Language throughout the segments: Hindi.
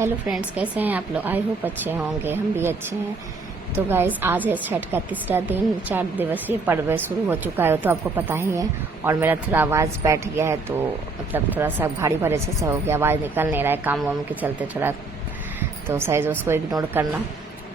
हेलो फ्रेंड्स, कैसे हैं आप लोग। आई होप अच्छे होंगे, हम भी अच्छे हैं। तो गाइस, आज है छठ का तीसरा दिन। 4 दिवसीय पर्व शुरू हो चुका है, तो आपको पता ही है। और मेरा थोड़ा आवाज़ बैठ गया है, तो मतलब थोड़ा सा भारी भारी से हो गया, आवाज़ निकल नहीं रहा है काम वाम के चलते थोड़ा, तो शायद उसको इग्नोर करना।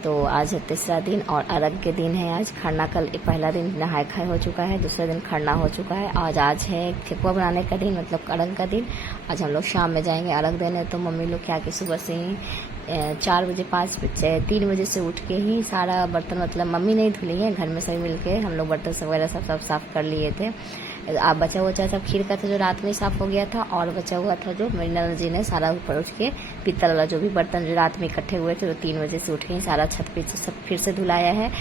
तो आज है तीसरा दिन और अर्घ के दिन है। आज खरना, कल पहला दिन नहाय खाए हो चुका है, दूसरा दिन खरना हो चुका है। आज है ठेकुआ बनाने का दिन, मतलब अर्घ का दिन। आज हम लोग शाम में जाएंगे अर्घ देने। तो मम्मी लोग क्या कि सुबह से ही 4 बजे 5 बजे 3 बजे से उठ के ही सारा बर्तन, मतलब मम्मी नहीं धुली है, घर में सभी मिलके हम लोग बर्तन वगैरह सब साफ कर लिए थे। आप बचा हुआ सब खीर का था जो रात में साफ हो गया था, और बचा हुआ था जो मेरी नंद जी ने सारा ऊपर उठ के पीतल वाला जो भी बर्तन जो रात में इकट्ठे हुए थे, तो 3 बजे से उठ के सारा छत पे सब फिर से धुलाया है।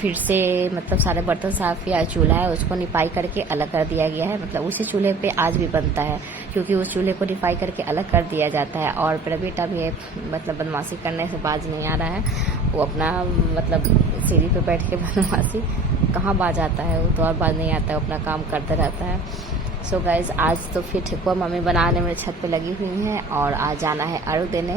फिर से मतलब सारे बर्तन साफ किया। चूल्हा है उसको निपाई करके अलग कर दिया गया है, मतलब उसी चूल्हे पे आज भी बनता है, क्योंकि उस चूल्हे को निपाई करके अलग कर दिया जाता है। और मेरा बेटा भी मतलब बदमाशी करने से बाज नहीं आ रहा है, वो अपना मतलब सीढ़ी पे बैठ के बदमाशी कहाँ बाज आता है, वो तो और बाज नहीं आता है, अपना काम करते रहता है। सो गाइज, आज तो फिर ठेकुआ मम्मी बनाने में छत पे लगी हुई हैं, और आज जाना है अर्घ देने।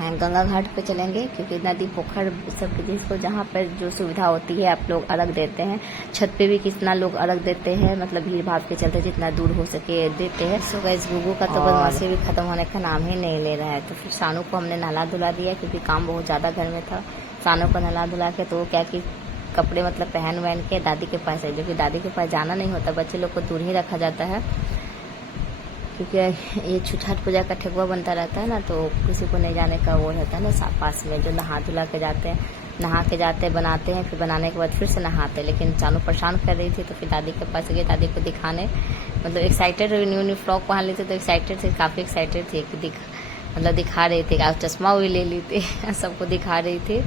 गंगा घाट पे चलेंगे, क्योंकि नदी पोखर सब जिसको जहाँ पर जो सुविधा होती है आप लोग अर्घ देते हैं। छत पे भी कितना लोग अर्घ देते हैं, मतलब भीड़ भाड़ के चलते जितना दूर हो सके देते हैं। सो गाइस, गुगू का तो बदमाशी भी खत्म होने का नाम ही नहीं ले रहा है। तो फिर सानू को हमने नहला धुला दिया, क्योंकि काम बहुत ज़्यादा घर में था। सानू को नहला धुला के तो क्या कि कपड़े मतलब पहन वहन के दादी के पास है, जो कि दादी के पास जाना नहीं होता, बच्चे लोग को दूर ही रखा जाता है, क्योंकि ये छठ पूजा का ठेकुआ बनता रहता है ना, तो किसी को नहीं जाने का वो रहता है ना पास में, जो नहा धुला के जाते हैं, नहा के जाते बनाते हैं, फिर बनाने के बाद फिर से नहाते। लेकिन चानू परेशान कर रही थी, तो फिर दादी के पास गई, दादी को दिखाने, मतलब एक्साइटेड, न्यू फ्रॉक पहन ली थी, तो एक्साइटेड थी, काफ़ी एक्साइटेड थी कि मतलब दिखा रही थी। चश्मा भी ले ली थी सबको दिखा रही थी,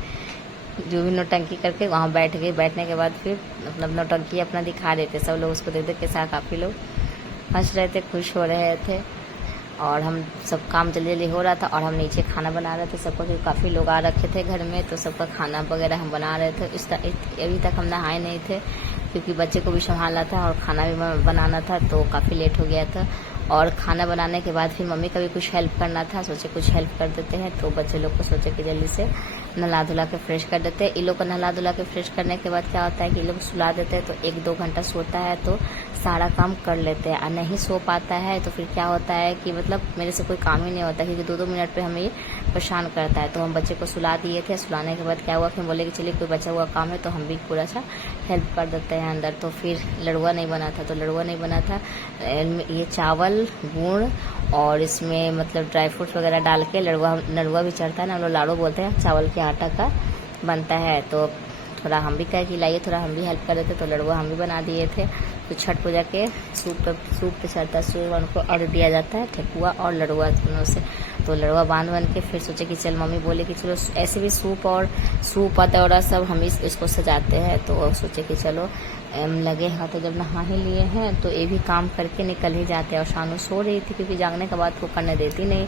जो भी नौटंकी करके वहाँ बैठ गई। बैठने के बाद फिर मतलब नौटंकी अपना दिखा रहे थे, सब लोग उसको देख देख के साथ काफ़ी लोग हंस रहे थे, खुश हो रहे थे। और हम सब काम जल्दी जल्दी हो रहा था, और हम नीचे खाना बना रहे थे सबको, क्योंकि काफ़ी लोग आ रखे थे घर में, तो सबका खाना वगैरह हम बना रहे थे। अभी तक हम नहाए नहीं थे, क्योंकि बच्चे को भी संभालना था और खाना भी बनाना था, तो काफ़ी लेट हो गया था। और खाना बनाने के बाद फिर मम्मी का भी कुछ हेल्प करना था, सोचे कुछ हेल्प कर देते हैं। तो बच्चे लोग को सोचे कि जल्दी से नहला धुला के फ्रेश कर देते हैं। इन लोग को नहला धुला के फ्रेश करने के बाद क्या होता है कि ये लोग सुला देते हैं, तो 1-2 घंटा सोता है, तो सारा काम कर लेते हैं। और नहीं सो पाता है तो फिर क्या होता है कि मतलब मेरे से कोई काम ही नहीं होता, क्योंकि 2-2 मिनट पे हमें ये परेशान करता है। तो हम बच्चे को सुला दिए थे। सुलाने के बाद क्या हुआ कि हम बोले कि चलिए कोई बचा हुआ काम है तो हम भी पूरा सा हेल्प कर देते हैं अंदर। तो फिर लड़ुआ नहीं बना था, तो लड़ुआ नहीं बना था। ये चावल, गुड़ और इसमें मतलब ड्राई फ्रूट्स वगैरह डाल के लड़ुआ भी चढ़ता है ना, हम लोग लाड़ू बोलते हैं, चावल के आटा का बनता है। तो थोड़ा हम भी कहे कि लाइए थोड़ा हम भी हेल्प कर देते, तो लड़ुआ हम भी बना दिए थे। तो छठ पूजा के सूप पे चढ़ता है, सूर्य को अर्घ दिया जाता है, ठेकुआ और लड़ुआ दोनों से। तो लड़ुआ बांध के फिर सोचे कि चल, मम्मी बोले कि चलो ऐसे भी सूप अतौरा सब हम इसको सजाते हैं, तो सोचे कि चलो लगे हैं, तो जब नहा ही लिए हैं तो ये भी काम करके निकल ही जाते हैं। और शानू सो रही थी, क्योंकि जागने के बाद वो करने देती नहीं,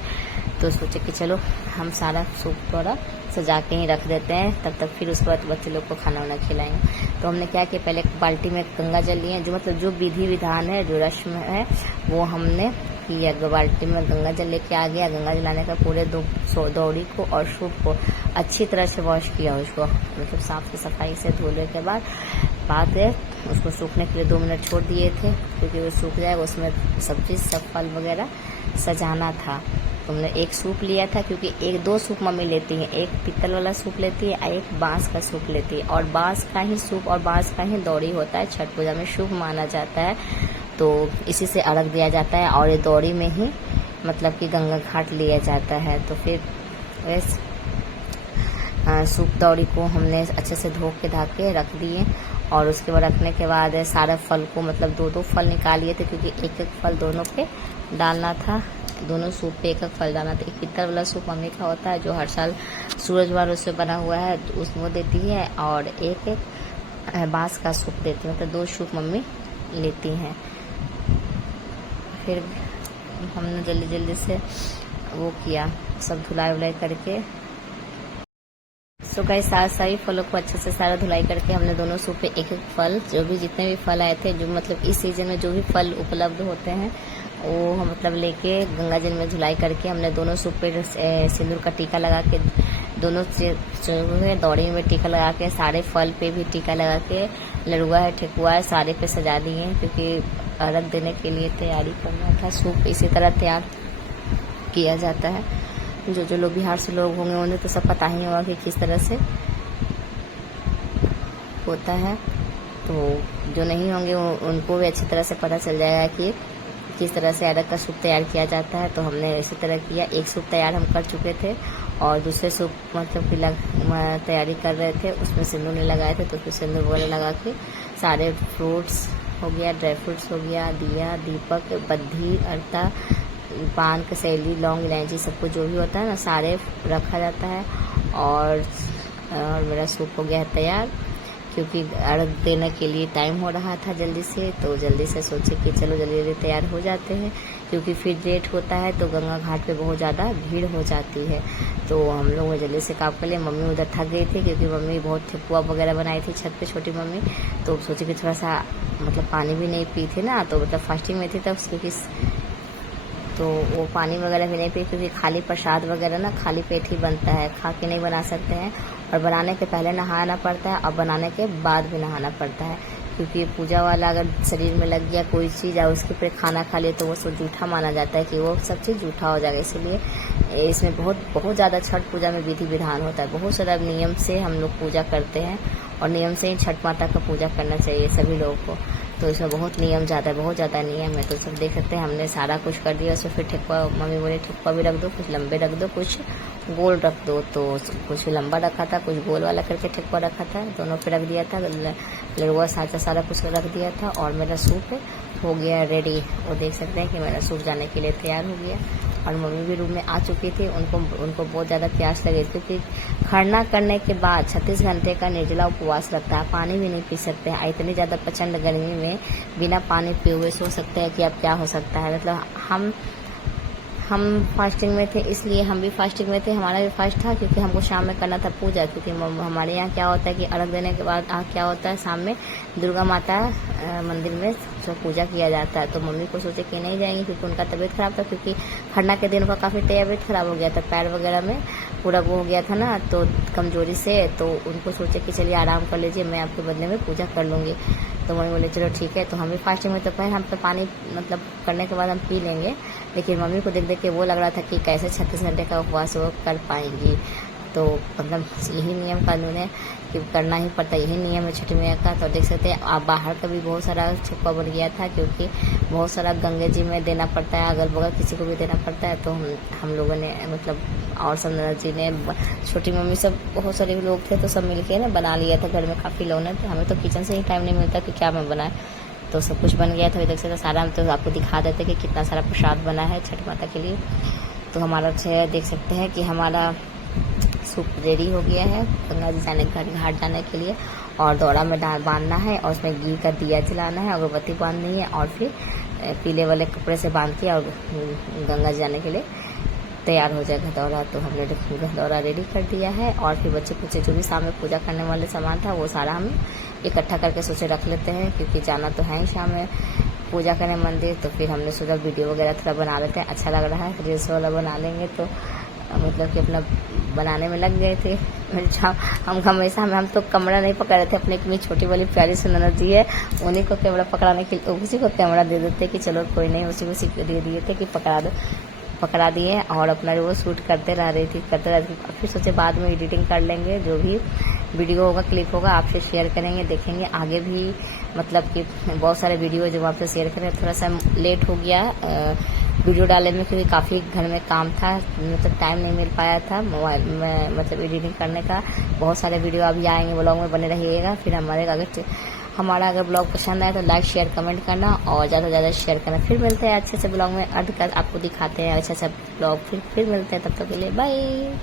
तो सोचे कि चलो हम सारा सूप थोड़ा सजा के ही रख देते हैं, तब तक फिर उसके बाद बच्चे लोग को खाना वाना खिलाएंगे। तो हमने क्या किया, पहले एक बाल्टी में गंगा जल लिए, जो मतलब जो विधि विधान है, जो रस्म है, वो हमने किया। बाल्टी में गंगा जल लेके आ गया। गंगा जलाने का पूरे दौड़ी को और सूप को अच्छी तरह से वॉश किया, उसको मतलब साफ सफाई से धोने के बाद उसको सूखने के लिए 2 मिनट छोड़ दिए थे, क्योंकि वो सूख जाएगा। उसमें सब्जी सब फल वगैरह सजाना था। तो हमने एक सूप लिया था, क्योंकि 1-2 सूप मम्मी लेती है, एक पीतल वाला सूप लेती है, एक बांस का सूप लेती है। और बांस का ही सूप और बांस का ही दौड़ी होता है, छठ पूजा में शुभ माना जाता है, तो इसी से अर्घ दिया जाता है। और ये दौड़ी में ही मतलब कि गंगा घाट लिया जाता है। तो फिर वैसे सूप दौड़ी को हमने अच्छे से धो के धा के रख दिए। और उसके बाद रखने के बाद सारे फल को मतलब 2-2 फल निकालिए थे, क्योंकि 1-1 फल दोनों पे डालना था, दोनों सूप पे 1-1 फल डालना था। एक पीतल वाला सूप मम्मी का होता है, जो हर साल सूरज वार उससे बना हुआ है, तो उसमें देती है। और एक बांस का सूप देती है, मतलब 2 सूप मम्मी लेती हैं। फिर हमने जल्दी जल्दी से वो किया, सब धुलाई वुलाई करके। सो गाइस, सभी फलों को अच्छे से सारा धुलाई करके हमने दोनों सूप पे 1-1 फल, जो भी जितने भी फल आए थे, जो मतलब इस सीजन में जो भी फल उपलब्ध होते हैं वो हम मतलब लेके गंगा जल में धुलाई करके हमने दोनों सूप पे सिंदूर का टीका लगा के, दोनों से दौड़ी में टीका लगा के, सारे फल पे भी टीका लगा के, लड़ुआ है ठेकुआ है सारे पे सजा दिए हैं, क्योंकि अर्घ देने के लिए तैयारी करना था। सूप इसी तरह तैयार किया जाता है। जो लोग बिहार से लोग होंगे उन्हें तो सब पता ही होगा कि किस तरह से होता है, तो जो नहीं होंगे उनको भी अच्छी तरह से पता चल जाएगा कि किस तरह से अर्घ का सूप तैयार किया जाता है। तो हमने इसी तरह किया। एक सूप तैयार हम कर चुके थे और दूसरे सूप मतलब कि तैयारी कर रहे थे, उसमें सिंदूर नहीं लगाए थे, तो उसमें सिंदूर वगैरह लगा के सारे फ्रूट्स हो गया, ड्राई फ्रूट्स हो गया, दिया, दीपक, बद्धी, अर्ता, पान, कसैली, लौंग, इलायची, सब कुछ जो भी होता है ना सारे रखा जाता है। और मेरा सूप हो गया है तैयार, क्योंकि अर्घ देने के लिए टाइम हो रहा था जल्दी से, तो जल्दी से सोचे कि चलो जल्दी जल्दी तैयार हो जाते हैं, क्योंकि फिर लेट होता है तो गंगा घाट पे बहुत ज़्यादा भीड़ हो जाती है। तो हम लोग जल्दी से काम कर लिए। मम्मी उधर थक गई थी, क्योंकि मम्मी बहुत ठेकुआ वगैरह बनाई थी छत पे, छोटी मम्मी, तो सोचे कि थोड़ा सा मतलब पानी भी नहीं पी थी ना, तो मतलब फास्टिंग में थी तब, क्योंकि तो वो पानी वगैरह भी नहीं पी, क्योंकि खाली प्रसाद वगैरह ना खाली पेट ही बनता है, खा के नहीं बना सकते हैं, और बनाने के पहले नहाना पड़ता है और बनाने के बाद भी नहाना पड़ता है, क्योंकि पूजा वाला अगर शरीर में लग गया कोई चीज़ और उसके ऊपर खाना खा ले तो वो सब जूठा माना जाता है, कि वो सब चीज़ जूठा हो जाएगा। इसलिए इसमें बहुत ज़्यादा छठ पूजा में विधि विधान होता है, बहुत सारा नियम से हम लोग पूजा करते हैं, और नियम से ही छठ माता का पूजा करना चाहिए सभी लोगों को। तो इसमें बहुत नियम ज़्यादा है, बहुत ज़्यादा नियम है। तो सब देख सकते हैं हमने सारा कुछ कर दिया। उसमें फिर ठेकुआ, मम्मी बोले ठेकुआ भी रख दो, कुछ लंबे रख दो, कुछ गोल रख दो, तो कुछ लंबा रखा था, कुछ गोल वाला करके ठेकुआ रखा था, दोनों पे रख दिया था। लड़ुआ साचा सारा कुछ रख दिया था, और मेरा सूप हो गया रेडी। वो देख सकते हैं कि मेरा सूप जाने के लिए तैयार हो गया। और मम्मी भी रूम में आ चुकी थी, उनको बहुत ज़्यादा प्यास लगी, क्योंकि खरना करने के बाद 36 घंटे का निर्जला उपवास रखता है, पानी भी नहीं पी सकते हैं। इतनी ज़्यादा प्रचंड गर्मी में बिना पानी पिए हुए सो सकते हैं कि अब क्या हो सकता है। मतलब हम फास्टिंग में थे, इसलिए हम भी फास्टिंग में थे, हमारा भी फास्ट था, क्योंकि हमको शाम में करना था पूजा। क्योंकि हमारे यहाँ क्या होता है कि अर्घ देने के बाद क्या होता है, शाम में दुर्गा माता मंदिर में जो पूजा किया जाता है। तो मम्मी को सोचे कि नहीं जाएंगे, क्योंकि उनका तबीयत खराब था, क्योंकि खरना के दिन उनका काफ़ी तबीयत खराब हो गया था, पैर वगैरह में पूरा वो हो गया था ना, तो कमजोरी से। तो उनको सोचे कि चलिए आराम कर लीजिए, मैं आपके बदले में पूजा कर लूँगी। तो मम्मी बोले चलो ठीक है। तो हम भी फास्टिंग में तो पहले हम तो पानी मतलब करने के बाद हम पी लेंगे, लेकिन मम्मी को देख देख के वो लग रहा था कि कैसे 36 घंटे का उपवास वो कर पाएंगी। तो मतलब यही नियम कानून है कि करना ही पड़ता है, यही नियम है छठी मैया का। तो देख सकते हैं आप बाहर का भी बहुत सारा ठेकुआ बन गया था, क्योंकि बहुत सारा गंगा जी में देना पड़ता है, अगल बगल किसी को भी देना पड़ता है। तो हम लोगों ने मतलब और सब जी ने, छोटी मम्मी सब बहुत सारे लोग थे, तो सब मिलके ना बना लिया था। घर में काफ़ी लोग ने, हमें तो किचन से ही टाइम नहीं मिलता कि क्या मैं बनाए, तो सब कुछ बन गया था। देख सकते सारा, हम तो आपको दिखा देते कि कितना सारा प्रसाद बना है छठ माता के लिए। तो हमारा देख सकते हैं कि हमारा सूप रेडी हो गया है गंगा जी जाने घाट जाने के लिए। और दौरा में बांधना है, और उसमें घी का दिया जलाना है, अगरबत्ती बांधनी है, और फिर पीले वाले कपड़े से बांध के और गंगा जी जाने के लिए तैयार हो जाएगा दौरा। तो हमने दौरा रेडी कर दिया है, और फिर बच्चे जो भी शाम में पूजा करने वाले सामान था वो सारा हम इकट्ठा करके सोचे रख लेते हैं, क्योंकि जाना तो है ही शाम में पूजा करने मंदिर। तो फिर हमने सोचा वीडियो वगैरह थोड़ा बना लेते हैं, अच्छा लग रहा है, रील्स वाला बना लेंगे। तो मतलब कि अपना बनाने में लग गए थे। हम हमेशा हम तो कैमरा नहीं पकड़ रहे थे, अपने इतनी छोटी वाली प्यारी सी ननद जी है, उन्हीं को कैमरा पकड़ाने के लिए उसी को कैमरा दे देते कि चलो कोई नहीं, उसी को दे दिए थे कि पकड़ा दिए, और अपना वो शूट करते रही थी। फिर सोचे बाद में एडिटिंग कर लेंगे, जो भी वीडियो होगा क्लिप होगा आपसे शेयर करेंगे, देखेंगे आगे भी। मतलब कि बहुत सारे वीडियो जो आपसे शेयर करें, थोड़ा सा लेट हो गया वीडियो डालने में, क्योंकि काफ़ी घर में काम था, मतलब टाइम नहीं मिल पाया था मोबाइल में मतलब एडिटिंग करने का। बहुत सारे वीडियो अभी आएंगे, ब्लॉग में बने रहिएगा। फिर हमारा अगर ब्लॉग पसंद आए तो लाइक शेयर कमेंट करना, और ज़्यादा से ज़्यादा शेयर करना। फिर मिलते हैं अच्छे से ब्लॉग में, अर्घ का आपको दिखाते हैं अच्छा अच्छा ब्लॉग। फिर मिलते हैं, तब तक के लिए बाय।